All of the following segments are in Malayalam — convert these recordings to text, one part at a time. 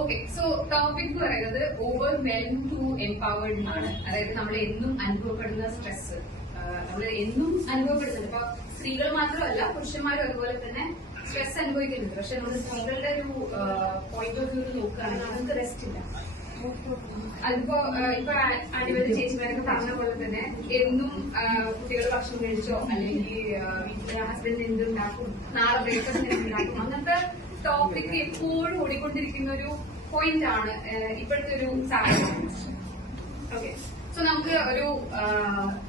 ഓക്കെ, സോ ടോപ്പിക് എന്ന് പറയുന്നത് ഓവർവെൽം ടു എംപവേർഡ് എന്നാണ്. അതായത് നമ്മൾ എന്നും അനുഭവപ്പെടുന്ന സ്ട്രെസ്, നമ്മൾ എന്നും അനുഭവപ്പെടുന്നുണ്ട്. ഇപ്പൊ സ്ത്രീകൾ മാത്രമല്ല പുരുഷന്മാരും അതുപോലെ തന്നെ സ്ട്രെസ് അനുഭവിക്കുന്നുണ്ട്. പക്ഷെ നമ്മൾ സ്ത്രീകളുടെ ഒരു പോയിന്റ് ഓഫ് വ്യൂ നോക്കുകയാണെങ്കിൽ നമുക്ക് റെസ്റ്റ് ഇല്ല. അതിപ്പോ ഇപ്പൊ അടിപൊളി ചേച്ചിമാരൊക്കെ പറഞ്ഞ പോലെ തന്നെ എന്നും കുട്ടികൾ ഭക്ഷണം കഴിച്ചോ അല്ലെങ്കിൽ വീട്ടിലെ ഹസ്ബൻഡ് എന്തുണ്ടാക്കും, നാളെ ബ്രേക്ക്ഫാസ്റ്റ് എന്തുണ്ടാക്കും, അങ്ങനത്തെ ടോപ്പിക് എപ്പോഴും ഓടിക്കൊണ്ടിരിക്കുന്ന ഒരു പോയിന്റ് ആണ് ഇപ്പോഴത്തെ ഒരു സാഹചര്യം. ഓക്കെ, സോ നമുക്ക് ഒരു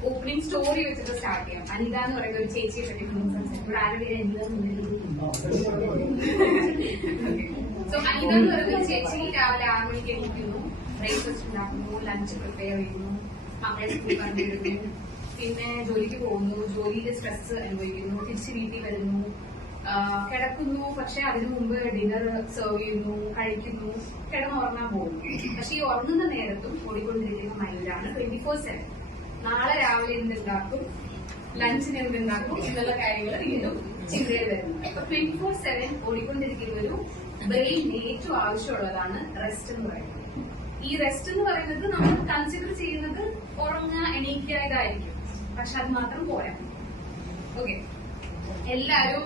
ഓപ്പണിംഗ് സ്റ്റോറി വെച്ചിട്ട് സ്റ്റാർട്ട് ചെയ്യാം. അനിത എന്ന് പറയുന്ന ഒരു ചേച്ചിയെ പറ്റി സംസാരിക്കും. ഇവിടെ ആരുടെ അനിത സോ അനിത എന്ന് പറയുന്ന ഒരു ചേച്ചി രാവിലെ 6 മണിക്ക് എണീക്കുന്നു, ബ്രേക്ക്ഫാസ്റ്റ് ഉണ്ടാക്കുന്നു, ലഞ്ച് പ്രിപ്പയർ ചെയ്യുന്നു, മക്കളെ സ്കൂളിൽ കൊണ്ടുവരുന്നു, പിന്നെ ജോലിക്ക് പോകുന്നു, ജോലിയിൽ സ്ട്രെസ് അനുഭവിക്കുന്നു, തിരിച്ച് വീട്ടിൽ വരുന്നു, കിടക്കുന്നു. പക്ഷെ അതിനു മുമ്പ് ഡിന്നർ സെർവ് ചെയ്യുന്നു, കഴിക്കുന്നു, കിടന്നുറങ്ങാൻ പോകുന്നു. പക്ഷെ ഈ ഉറങ്ങുന്ന നേരത്തും ഓടിക്കൊണ്ടിരിക്കുന്ന മൈൻഡാണ് 24/7. നാളെ രാവിലെ എന്തുണ്ടാക്കും, ലഞ്ചിന് എന്തുണ്ടാക്കും എന്നുള്ള കാര്യങ്ങൾ വീണ്ടും ചിന്തയിൽ വരുന്നു. അപ്പൊ 24/7 ഓടിക്കൊണ്ടിരിക്കുന്ന ഒരു ബ്രെയിനിന് ഏറ്റവും ആവശ്യമുള്ളതാണ് റെസ്റ്റ് എന്ന് പറയുന്നത്. ഈ റെസ്റ്റ് എന്ന് പറയുന്നത് നമ്മൾ കൺസിഡർ ചെയ്യുന്നത് ഉറങ്ങുക, എണീക്കുക ഇതായിരിക്കും. പക്ഷെ അത് മാത്രം പോരാ. ഓക്കെ, എല്ലാരും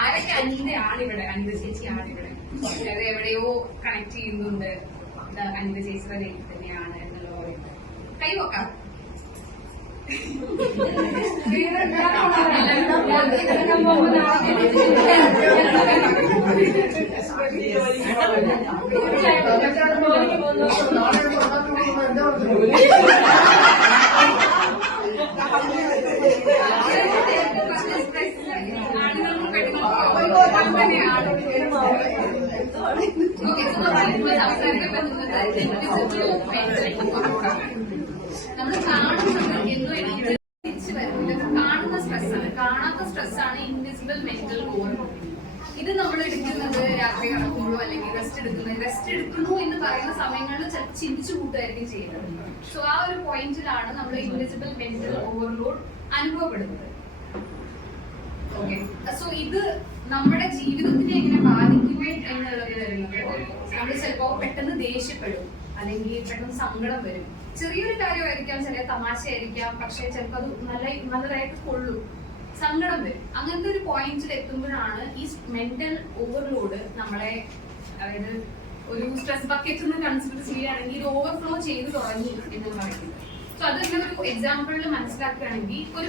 ആരൊക്കെ അനിതയാണ് ഇവിടെ, അനിത ചേച്ചിയാണ് ഇവിടെ, അതായത് എവിടെയോ കണക്ട് ചെയ്യുന്നുണ്ട്, അനിത ചേച്ചിയുടെ ലൈഫ് തന്നെയാണ് എന്നുള്ള പറയുന്നത്. കൈ വെക്കാം. നമ്മൾ കാണുന്നത് എന്തോ എനിക്ക് തിരിച്ചു വരുന്നത് കാണുന്ന സ്ട്രെസ്സാണ്. കാണാത്ത സ്ട്രെസ്സാണ് ഇൻവിസിബിൾ മെന്റൽ ഓവർലോഡ്. ഇത് നമ്മൾ എടുക്കുന്നത് രാത്രി കിടക്കുമ്പോഴോ അല്ലെങ്കിൽ റെസ്റ്റ് എടുക്കുന്നു എന്ന് പറയുന്ന സമയങ്ങളിൽ ചിലപ്പോൾ ചിന്തിച്ചു കൂട്ടുമായിരിക്കും ചെയ്യുന്നത്. സോ ആ ഒരു പോയിന്റിലാണ് നമ്മൾ ഇൻവിസിബിൾ മെന്റൽ ഓവർലോഡ് അനുഭവപ്പെടുന്നത്. ഓക്കെ, സോ ഇത് നമ്മുടെ ജീവിതത്തിനെ എങ്ങനെ ബാധിക്കും എന്നുള്ളത് വരുന്നത്, നമ്മൾ ചിലപ്പോ പെട്ടെന്ന് ദേഷ്യപ്പെടും, അല്ലെങ്കിൽ പെട്ടെന്ന് സങ്കടം വരും. ചെറിയൊരു കാര്യമായിരിക്കാം, ചില തമാശയായിരിക്കാം, പക്ഷെ ചിലപ്പോൾ അത് നല്ലതായിട്ട് കൊള്ളും, സങ്കടം വരും. അങ്ങനത്തെ ഒരു പോയിന്റിൽ എത്തുമ്പോഴാണ് ഈ മെന്റൽ ഓവർലോഡ് നമ്മളെ, അതായത് ഒരു സ്ട്രെസ് ബക്കറ്റ് എന്ന് കൺസിഡർ ചെയ്യുകയാണെങ്കിൽ ഇത് ഓവർഫ്ലോ ചെയ്ത് തുടങ്ങി എന്ന് പറയുന്നത്. സോ അതൊക്കെ ഒരു എക്സാമ്പിളിൽ മനസ്സിലാക്കുകയാണെങ്കിൽ, ഒരു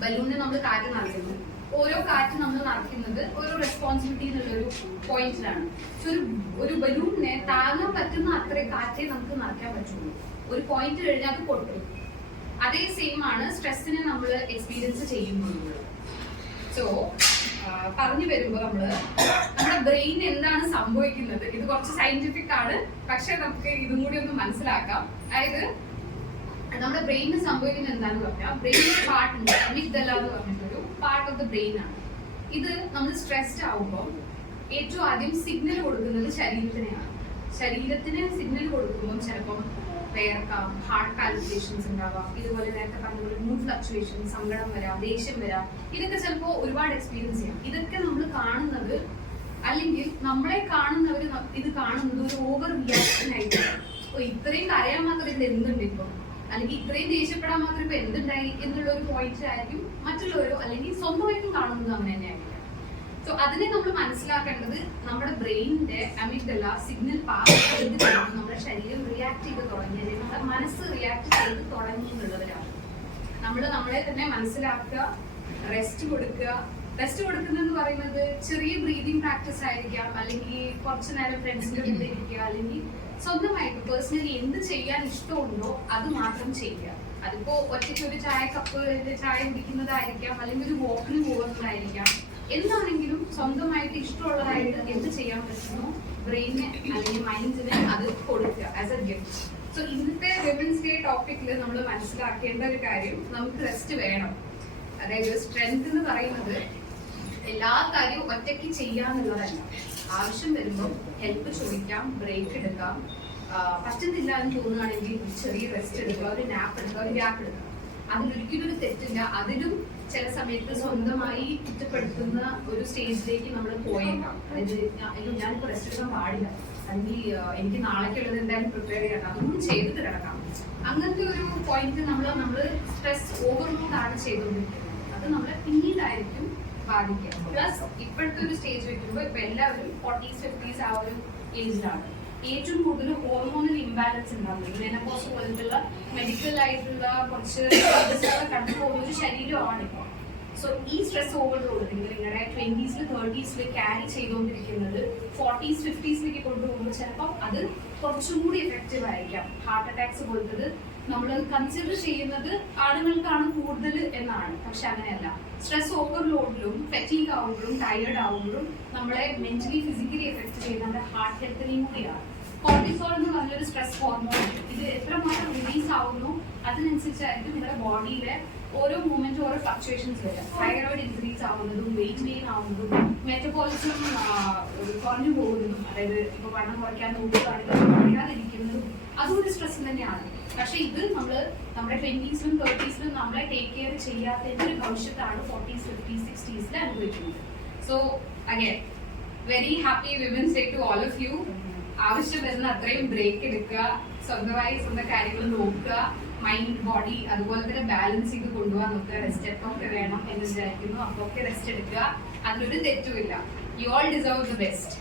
ബലൂണിന് നമ്മൾ കാറ്റ് നിറയ്ക്കുന്നു. ഓരോ കാറ്റ് നമ്മൾ നിറയ്ക്കുന്നത് ഓരോ റെസ്പോൺസിബിലിറ്റി എന്നുള്ളൊരു പോയിന്റിലാണ്. ഒരു ബലൂണിനെ താങ്ങാൻ പറ്റുന്ന അത്രയും കാറ്റേ നമുക്ക് നിറയ്ക്കാൻ പറ്റുള്ളൂ. ഒരു പോയിന്റ് കഴിഞ്ഞാൽ അത് പൊട്ടും. അതേ സെയിം ആണ് സ്ട്രെസ്സിനെ നമ്മൾ എക്സ്പീരിയൻസ് ചെയ്യുമ്പോൾ. സോ പറഞ്ഞു വരുമ്പോൾ നമ്മുടെ ബ്രെയിൻ എന്താണ് സംഭവിക്കുന്നത്, ഇത് കുറച്ച് സയന്റിഫിക് ആണ്, പക്ഷെ നമുക്ക് ഇതും കൂടി ഒന്ന് മനസ്സിലാക്കാം. അതായത് നമ്മുടെ ബ്രെയിനിന് സംഭവിക്കുന്നത് എന്താണെന്ന് പറഞ്ഞാൽ, ബ്രെയിനിന്റെ പാർട്ടുണ്ട്, അമിഗ്ഡല എന്ന് പറഞ്ഞിട്ടൊരു പാർട്ട് ഓഫ് ദ ബ്രെയിൻ ആണ്. ഇത് നമ്മൾ സ്ട്രെസ്ഡ് ആവുമ്പോൾ ഏറ്റവും ആദ്യം സിഗ്നൽ കൊടുക്കുന്നത് ശരീരത്തിനെയാണ്. ശരീരത്തിന് സിഗ്നൽ കൊടുക്കുമ്പോൾ ചിലപ്പം വേർക്കാം, ഹാർട്ട് പാൽപിറ്റേഷൻസ് ഉണ്ടാവാം, ഇതുപോലെ നേരത്തെ പറഞ്ഞ മൂഡ് ഫ്ലക്ച്വേഷൻ, സങ്കടം വരാം, ദേഷ്യം വരാം. ഇതൊക്കെ ചിലപ്പോൾ ഒരുപാട് എക്സ്പീരിയൻസ് ചെയ്യാം. ഇതൊക്കെ നമ്മൾ കാണുന്നത്, അല്ലെങ്കിൽ നമ്മളെ കാണുന്നവർ ഇത് കാണുന്നത് ഒരു ഓവർ റിയാക്ഷൻ ആയിട്ട്, ഇത്രയും കരയാൻ മാത്രം ഇതിൽ എന്തുണ്ട് ഇപ്പം, അല്ലെങ്കിൽ ഇത്രയും ദേഷ്യപ്പെടാൻ മാത്രം ഇപ്പൊ എന്തുണ്ടായി എന്നുള്ള ഒരു പോയിന്റ് ആയിരിക്കും മറ്റുള്ളവരോ അല്ലെങ്കിൽ സ്വന്തമായിട്ടും കാണുന്നത് അങ്ങനെ തന്നെ ആയിരിക്കും. സോ അതിനെ നമ്മൾ മനസ്സിലാക്കേണ്ടത്, നമ്മുടെ ബ്രെയിനിന്റെ അമിഗ്ഡല സിഗ്നൽ പാസ് ചെയ്ത് നമ്മുടെ ശരീരം റിയാക്ട് ചെയ്ത് തുടങ്ങി, അല്ലെങ്കിൽ നമ്മുടെ മനസ്സ് റിയാക്ട് ചെയ്ത് തുടങ്ങി എന്നുള്ളവരാണ്. നമ്മളെ തന്നെ മനസ്സിലാക്കുക, റെസ്റ്റ് കൊടുക്കുക. റെസ്റ്റ് കൊടുക്കുന്നതെന്ന് പറയുന്നത് ചെറിയ ബ്രീതിങ് പ്രാക്ടീസ് ആയിരിക്കാം, അല്ലെങ്കിൽ കുറച്ചു നേരം ഫ്രണ്ട്സിന്റെ കൂടെ ഇരിക്കുക, അല്ലെങ്കിൽ സ്വന്തമായിട്ട് പേഴ്സണലി എന്ത് ചെയ്യാൻ ഇഷ്ടമുണ്ടോ അത് മാത്രം ചെയ്യുക. അതിപ്പോ ഒറ്റയ്ക്ക് ഒരു ചായ കുടിക്കുന്നതായിരിക്കാം, അല്ലെങ്കിൽ ഒരു വാക്കിന് പോകുന്നതായിരിക്കാം. എന്താണെങ്കിലും സ്വന്തമായിട്ട് ഇഷ്ടമുള്ളതായിട്ട് എന്ത് ചെയ്യാൻ പറ്റുമോ ബ്രെയിനിന് അല്ലെങ്കിൽ മൈൻഡിന് അത് കൊടുക്കുക ആസ് എ ഗിഫ്റ്റ്. സോ ഇന്നത്തെ വിമൻസ് ഡേ ടോപ്പിക്കിൽ നമ്മൾ മനസ്സിലാക്കേണ്ട ഒരു കാര്യം, നമുക്ക് റെസ്റ്റ് വേണം. അതായത് സ്ട്രെങ്ത് എന്ന് പറയുന്നത് എല്ലാ കാര്യവും ഒറ്റയ്ക്ക് ചെയ്യാന്നുള്ളതല്ല. ആവശ്യം വരുമ്പോൾ ഹെൽപ്പ് ചോദിക്കാം, ബ്രേക്ക് എടുക്കാം, പറ്റുന്നില്ല എന്ന് തോന്നുകയാണെങ്കിൽ ചെറിയ റെസ്റ്റ് എടുക്കുക, ഒരു നാപ്പ് എടുക്കുക, ഒരു ഗ്യാപ്പ് എടുക്കുക. അതിലൊരിക്കലും ഒരു തെറ്റില്ല. അതിലും ചില സമയത്ത് സ്വന്തമായി കുറ്റപ്പെടുത്തുന്ന ഒരു സ്റ്റേജിലേക്ക് നമ്മൾ പോയേക്കാം. അതായത് ഞാനിപ്പോ റെസ്റ്റ് എടുക്കാൻ പാടില്ല, അല്ലെങ്കിൽ എനിക്ക് നാളേക്കുള്ളത് എന്തായാലും പ്രിപ്പയർ ചെയ്യണം, അതൊന്നും ചെയ്തിട്ട് കിടക്കാം. അങ്ങനത്തെ ഒരു പോയിന്റ് നമ്മൾ സ്ട്രെസ് ഓവർലോഡ് ആണ് ചെയ്തുകൊണ്ടിരിക്കുന്നത്. അത് നമ്മളെ പിന്നീടായിരിക്കും ബാധിക്കുക. പ്ലസ് ഇപ്പോഴത്തെ ഒരു സ്റ്റേജ് വെക്കുമ്പോൾ ഇപ്പൊ എല്ലാവരും 40s 50s ആ ഒരു ഏജിലാണ് ഏറ്റവും കൂടുതൽ ഹോർമോണൽ ഇംബാലൻസ് ഉണ്ടാകുന്നത്. മെനോപോസ് പോലത്തുള്ള മെഡിക്കൽ ആയിട്ടുള്ള കുറച്ച് കണ്ടു പോകുന്ന ഒരു ശരീരമാണ് ഇപ്പോൾ. സോ ഈ സ്ട്രെസ് ഓവർലോഡ് നിങ്ങളുടെ 20s 30s ക്യാരി ചെയ്തുകൊണ്ടിരിക്കുന്നത് 40s 50s കൊണ്ടുപോകുമ്പോൾ ചിലപ്പോൾ അത് കുറച്ചും കൂടി എഫക്റ്റീവ് ആയിരിക്കാം. ഹാർട്ട് അറ്റാക്സ് പോലത്തത് നമ്മൾ കൺസിഡർ ചെയ്യുന്നത് ആളുകൾക്കാണ് കൂടുതൽ എന്നാണ്, പക്ഷെ അങ്ങനെയല്ല. സ്ട്രെസ് ഓവർലോഡിലും ഫെറ്റീഗ് ആവുമ്പോഴും ടയേർഡ് ആവുമ്പോഴും നമ്മളെ മെന്റലി ഫിസിക്കലി എഫക്ട് ചെയ്യുന്ന നമ്മുടെ ഹാർട്ട് ഹെൽത്തിനെയും കൂടിയാണ്. കോർട്ടിസോൾ എന്ന് പറഞ്ഞൊരു സ്ട്രെസ് ഹോർമോൺ, ഇത് എത്രമാത്രം റിലീസ് ആവുന്നു അതിനനുസരിച്ചായിരിക്കും നിങ്ങളുടെ ബോഡിയിലെ ഓരോ മൂവ്മെന്റും ഓരോ ഫ്ലക്ച്വേഷൻസ് വരാം. തൈറോയിഡ് ഇൻക്രീസ് ആവുന്നതും വെയിറ്റ് ഗെയിൻ ആവുന്നതും മെറ്റബോളിസം കുറഞ്ഞു പോകുന്നതും, അതായത് ഇപ്പൊ വണ്ണം കുറയ്ക്കാൻ നോക്കുകയാണെങ്കിൽ കുറയാതിരിക്കുന്നതും അതും ഒരു സ്ട്രെസ് തന്നെയാണ്. പക്ഷെ ഇത് നമ്മുടെ 20s 30s നമ്മളെ ടേക്ക് കെയർ ചെയ്യാത്തതിന്റെ ഒരു ഭവിഷ്യത്താണ് 40s 50s 60s അനുഭവിക്കുന്നത്. So again very happy women's day to all of you. ആവശ്യം വരുന്ന അത്രയും ബ്രേക്ക് എടുക്കുക, സ്വന്തമായി സ്വന്തം കാര്യങ്ങൾ നോക്കുക, മൈൻഡ് ബോഡി അതുപോലെ തന്നെ ബാലൻസ് ചെയ്ത് കൊണ്ടുപോകാൻ നോക്കുക. റെസ്റ്റ് എപ്പൊക്കെ വേണം എന്ന് വിചാരിക്കുന്നു, അപ്പൊക്കെ റെസ്റ്റ് എടുക്കുക. അതിലൊരു തെറ്റുമില്ല. You all deserve the best.